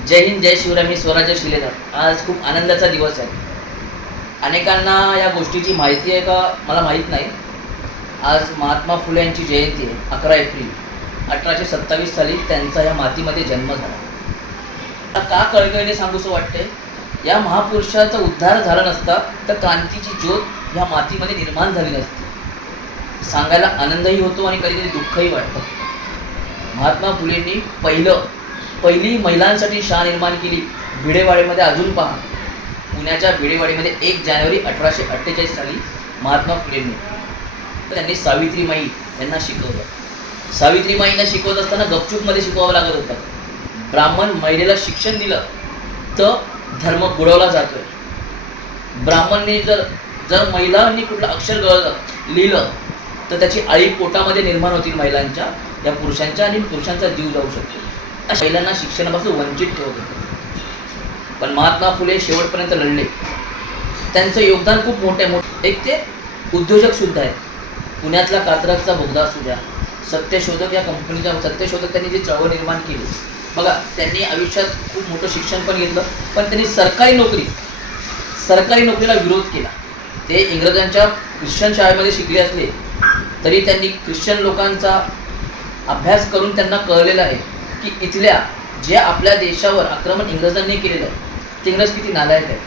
जय हिंद, जय शिवराय. मी स्वराज्य शिलेदार. आज खूप आनंदाचा दिवस आहे. अनेकांना या गोष्टीची माहिती आहे का मला माहीत नाही. आज महात्मा फुले यांची जयंती आहे. 11 एप्रिल 1827 साली त्यांचा या मातीमध्ये जन्म झाला. आता का कळकळीने सांगूसं वाटते, या महापुरुषाचा उद्धार झाला नसता तर क्रांतीची ज्योत या मातीमध्ये निर्माण झाली नसती. सांगायला आनंदही होतो आणि कधी कधी दुःखही वाटतं. महात्मा फुलेंनी पहिली महिलांसाठी शाळा निर्माण केली भिडेवाडीमध्ये. अजून पहा, पुण्याच्या भिडेवाडीमध्ये 1 जानेवारी 1848 साली महात्मा फुलेंनी त्यांनी सावित्रीमाई यांना शिकवलं. सावित्रीमाईंना शिकवत असताना गपचूपमध्ये शिकवावं लागत होतं. ब्राह्मण महिलेला शिक्षण दिलं तर धर्म बुडवला जातोय. ब्राह्मणने जर महिलांनी कुठलं अक्षर लिहिलं तर त्याची आळी पोटामध्ये निर्माण होतील महिलांच्या, या पुरुषांच्या, आणि पुरुषांचा जीव जाऊ शकतो. अशा महिलांना शिक्षणापासून वंचित ठेवत होते. पण महात्मा फुले शेवटपर्यंत लढले. त्यांचं योगदान खूप मोठं. एक ते उद्योजक सुद्धा आहेत. पुण्यातला कात्रजचा बोगदा असू द्या, सत्यशोधक या कंपनीचा सत्यशोधक त्यांनी जी चळवळ निर्माण केली बघा. त्यांनी आयुष्यात खूप मोठं शिक्षण पण घेतलं, पण त्यांनी सरकारी नोकरीला विरोध केला. ते इंग्रजांच्या ख्रिश्चन शाळेमध्ये शिकले असले तरी त्यांनी ख्रिश्चन लोकांचा अभ्यास करून त्यांना कळलेलं आहे की इथल्या जे आपल्या देशावर आक्रमण इंग्रजांनी केलेलं आहे ते इंग्रज किती नालायक आहे.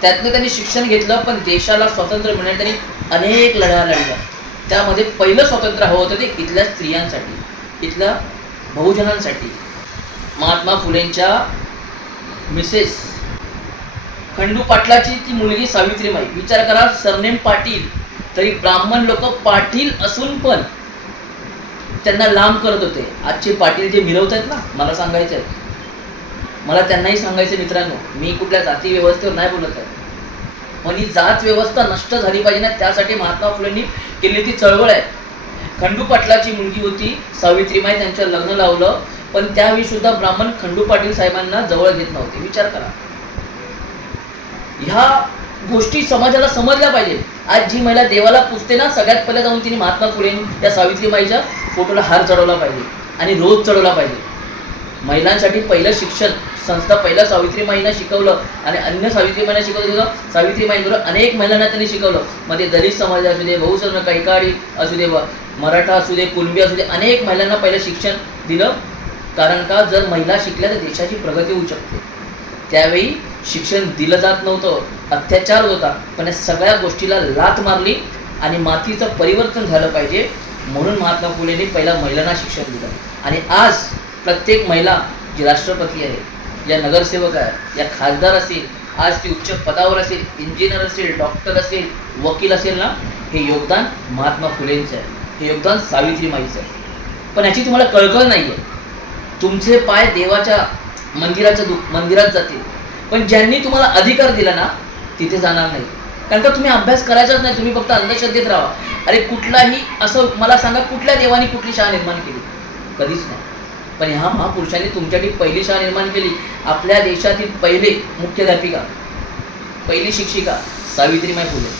त्यातनं त्यांनी शिक्षण घेतलं, पण देशाला स्वातंत्र्य मिळण्यासाठी त्यांनी अनेक लढ्या लढल्या. त्यामध्ये पहिलं स्वातंत्र्य हवं होतं ते इथल्या स्त्रियांसाठी, इथल्या बहुजनांसाठी. महात्मा फुलेंच्या मिसेस खंडू पाटलाची ती मुलगी सावित्रीमाई. विचार करा, सरनेम पाटील, तरी ब्राह्मण लोक पाटील असून पण त्यांना लांब करत होते. आजचे पाटील जे मिरवत आहेत ना, मला सांगायचं आहे, मला त्यांनाही सांगायचं मित्रांनो, मी कुठल्या जाती व्यवस्थेवर नाही बोलत आहे, पण ही जात व्यवस्था नष्ट झाली पाहिजे ना, त्यासाठी महात्मा फुलेंनी केलेली ती चळवळ आहे. खंडू पाटलाची मुलगी होती सावित्रीमाई, त्यांचं लग्न लावलं, पण त्यावेळी सुद्धा ब्राह्मण खंडू पाटील साहेबांना जवळ घेत नव्हते. विचार करा, ह्या गोष्टी समाजाला समजल्या पाहिजे. आज जी महिला देवाला पुजते ना, सगळ्यात पहिले जाऊन तिने महात्मा फुले या सावित्रीमाईच्या फोटोला हार चढवला पाहिजे आणि रोज चढवला पाहिजे. महिलांसाठी पहिलं शिक्षण संस्था पहिल्या सावित्रीमाईंना शिकवलं आणि अन्य सावित्रीमाईंना शिकवलं. सावित्रीमाईंबरोबर अनेक महिलांना त्यांनी शिकवलं. मध्ये दलित समाज असू दे, बहुसंख्य कैकाडी असू दे, मराठा असू दे, कुणबी असू दे, अनेक महिलांना पहिलं शिक्षण दिलं. कारण का, जर महिला शिकल्या तर देशाची प्रगती होऊ शकते. त्यावेळी शिक्षण दिलं जात नव्हतं, अत्याचार होता, पण या सगळ्या गोष्टीला लाथ मारली आणि मातीचं परिवर्तन झालं पाहिजे म्हणून महात्मा फुलेंनी पहिला महिलांना शिक्षण दिलं. आणि आज प्रत्येक महिला जी राष्ट्रपती आहे, या नगरसेवक आहे, या खासदार असेल, आज ती उच्च पदावर असेल, इंजिनियर असेल, डॉक्टर असेल, वकील असेल ना, हे योगदान महात्मा फुलेंचं आहे, हे योगदान सावित्रीमाईचं आहे. पण याची तुम्हाला कळकळ नाही आहे. तुमचे पाय देवाच्या मंदिरात जातील, पण ज्यांनी तुम्हाला अधिकार दिला ना तिथे जाणार नाही. कारण का तुम्ही अभ्यास करायचाच नाही, तुम्ही फक्त अंधश्रद्धेत राहा. अरे कुठलाही असं मला सांगा, कुठल्या देवाने कुठली शाळा निर्माण केली? कधीच नाही. पण ह्या महापुरुषांनी तुमच्यासाठी पहिली शाळा निर्माण केली. आपल्या देशातील पहिले मुख्याध्यापिका, पहिली शिक्षिका सावित्रीमाई फुले.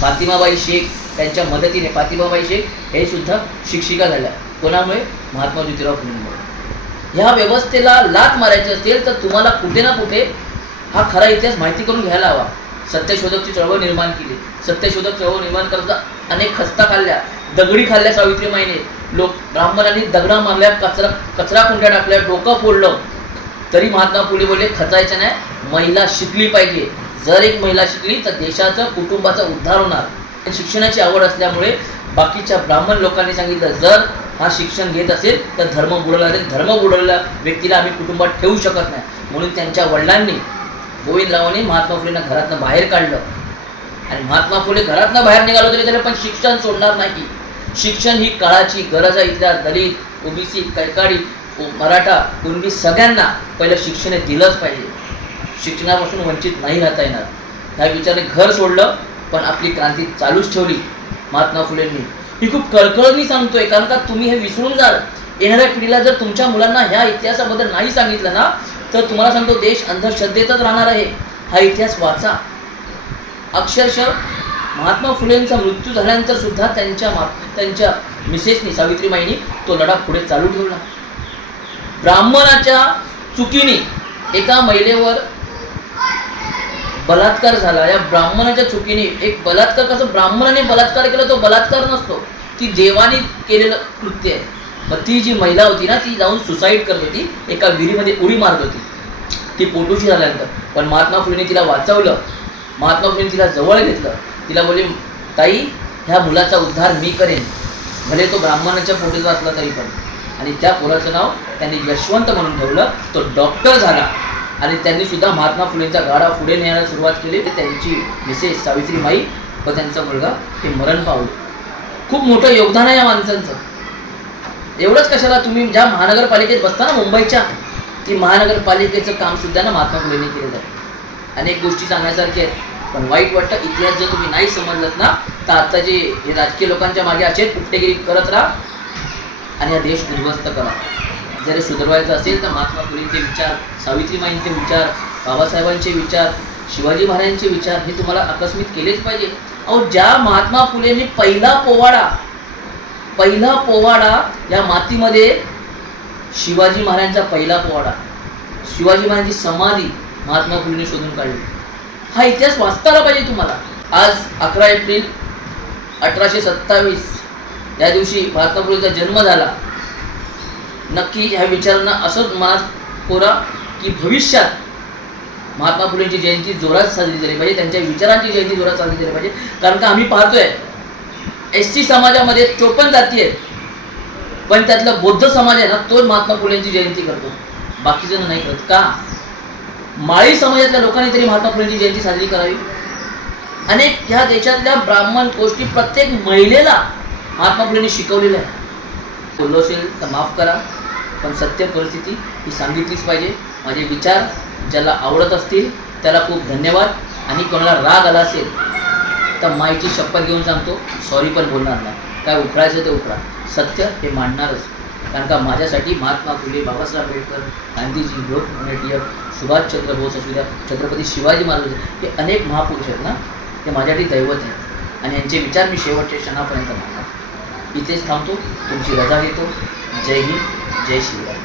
फातिमाबाई शेख त्यांच्या मदतीने, फातिमाबाई शेख हे सुद्धा शिक्षिका झाल्या. कोणामुळे? महात्मा ज्योतिराव फुलेंमुळे. ह्या व्यवस्थेला लाथ मारायची असेल तर तुम्हाला कुठे ना कुठे हा खरा इतिहास माहिती करून घ्यायला हवा. सत्यशोधकची चळवळ निर्माण केली. सत्यशोधक चळवळ निर्माण करता अनेक खस्ता खाल्ल्या, दगडी खाल्ल्या सावित्रीमाईने. ब्राह्मणांनी दगडा मारल्या, कचरा कुंड्या टाकल्या, डोकं फोडलं, तरी महात्मा फुले बोलले खचायचं नाही, महिला शिकली पाहिजे. जर एक महिला शिकली तर देशाचं, कुटुंबाचा उद्धार होणार. शिक्षणाची आवड असल्यामुळे बाकीच्या ब्राह्मण लोकांनी सांगितलं, जर हा शिक्षण घेत असेल तर धर्म बुडवला जाईल, धर्म बुडवलेल्या व्यक्तीला आम्ही कुटुंबात ठेवू शकत नाही. म्हणून त्यांच्या वडिलांनी, गोविंदरावांनी महात्मा फुलेंना घरातनं बाहेर काढलं. आणि महात्मा फुले घरातनं बाहेर निघालो तरी त्याला पण शिक्षण सोडणार नाही. शिक्षण ही काळाची गरज आहे. इथल्या दलित, ओबीसी, कैकाडी, मराठा, कुणबी सगळ्यांना पहिलं शिक्षण दिलंच पाहिजे. शिक्षणापासून वंचित नाही राहता येणार. ह्या विचाराने घर सोडलं, पण आपली क्रांती चालूच ठेवली महात्मा फुलेंनी. ही खूप कळकळीने सांगतोय, कारण का तुम्ही हे विसरून जाल. येणाऱ्या पिढीला जर तुमच्या मुलांना ह्या इतिहासाबद्दल नाही सांगितलं ना, तर तुम्हाला सांगतो देश अंधश्रद्धेतच राहणार आहे. हा इतिहास वाचा. अक्षरशः महात्मा फुलेंचा मृत्यू झाल्यानंतर सुद्धा त्यांच्या मिसेसनी, सावित्रीमाईंनी तो लढा पुढे चालू ठेवला. ब्राह्मणाच्या चुकीने एका महिलेवर बलात्कार झाला. या ब्राह्मणाच्या चुकीने एक बलात्कार, कसं ब्राह्मणाने बलात्कार केला तो बलात्कार नसतो, ती देवाने केलेलं कृत्य आहे. मग ती जी महिला होती ना, ती जाऊन सुसाईड करत होती, एका विहिरीमध्ये उडी मारत होती ती पोटोशी झाल्यानंतर. पण महात्मा फुलेने तिला वाचवलं. महात्मा फुलेने तिला जवळ घेतलं. तिला बोलली, ताई, ह्या मुलाचा उद्धार मी करेन, भले तो ब्राह्मणाच्या पोटीचा असला तरी पण. आणि त्या पोराचं नाव त्यांनी यशवंत म्हणून ठेवलं. तो डॉक्टर झाला आणि त्यांनी सुद्धा महात्मा फुलेंचा गाडा पुढे नेण्याला सुरुवात केली. त्यांची मिसेस सावित्रीमाई व त्यांचा मुलगा हे मरण पावले. खूप मोठं योगदान आहे या माणसांचं. एवढंच कशाला, तुम्ही ज्या महानगरपालिकेत बसता ना मुंबईच्या, ती महानगरपालिकेचं काम सुद्धा ना महात्मा फुलेंनी केलेलं आहे. अनेक गोष्टी सांगण्यासारख्या आहेत, पण वाईट वाटतं इतिहास जर तुम्ही नाही समजलात ना, तर आता जे हे राजकीय लोकांच्या मागे असेच उपटेगिरी करत राहा आणि हा देश उद्ध्वस्त करा. जर सुधारवायचं असेल तर महात्मा फुलेंचे विचार, सावित्रीमाईंचे विचार, बाबासाहेबांचे विचार, शिवाजी महाराजांचे विचार हे तुम्हाला आकस्मित केलेच पाहिजे. अहो, ज्या महात्मा फुलेंनी पहिला पोवाडा या मातीमध्ये, शिवाजी महाराजांचा पहिला पोवाडा, शिवाजी महाराजांची समाधी महात्मा फुलेंनी शोधून काढली. हा इतिहास वाचता आला पाहिजे तुम्हाला. आज 11 एप्रिल 1827 या दिवशी महात्मा फुलेंचा जन्म झाला. नक्की ह्या विचारांना असंच मनात कोरा की भविष्यात महात्मा फुलेंची जयंती जोरात साजरी झाली पाहिजे, त्यांच्या विचारांची जयंती जोरात साजरी झाली पाहिजे. कारण का आम्ही पाहतोय SC समाजामध्ये 54 जाती आहेत, पण त्यातला बौद्ध समाज आहे ना, तोच महात्मा फुलेंची जयंती करतो, बाकीजण नाही करत. का? माळी समाजातल्या लोकांनी तरी महात्मा फुलेंची जयंती साजरी करावी. अनेक ह्या देशातल्या ब्राह्मण गोष्टी प्रत्येक महिलेला महात्मा फुलेंनी शिकवलेल्या आहे. बोललो असेल तर माफ करा, पण सत्य परिस्थिती ही सांगितलीच पाहिजे. माझे विचार ज्याला आवडत असतील त्याला खूप धन्यवाद. आणि कोणाला राग आला असेल तर माईची शपथ घेऊन सांगतो, सॉरी पण बोलणार नाही. काय उखडायचं ते उखडा, सत्य हे मांडणारच. कारण का माझ्यासाठी महात्मा फुले, बाबासाहेब आंबेडकर, गांधीजी, लोकमान्य टिळक, सुभाषचंद्र बोस असू द्या, छत्रपती शिवाजी महाराज, हे अनेक महापुरुष आहेत ना, ते माझ्यासाठी दैवत आहेत. आणि यांचे विचार मी शेवटच्या क्षणापर्यंत मानणार. इथेच थांबतो, तुमची रजा घेतो. जय हिंद, जय श्रीराम.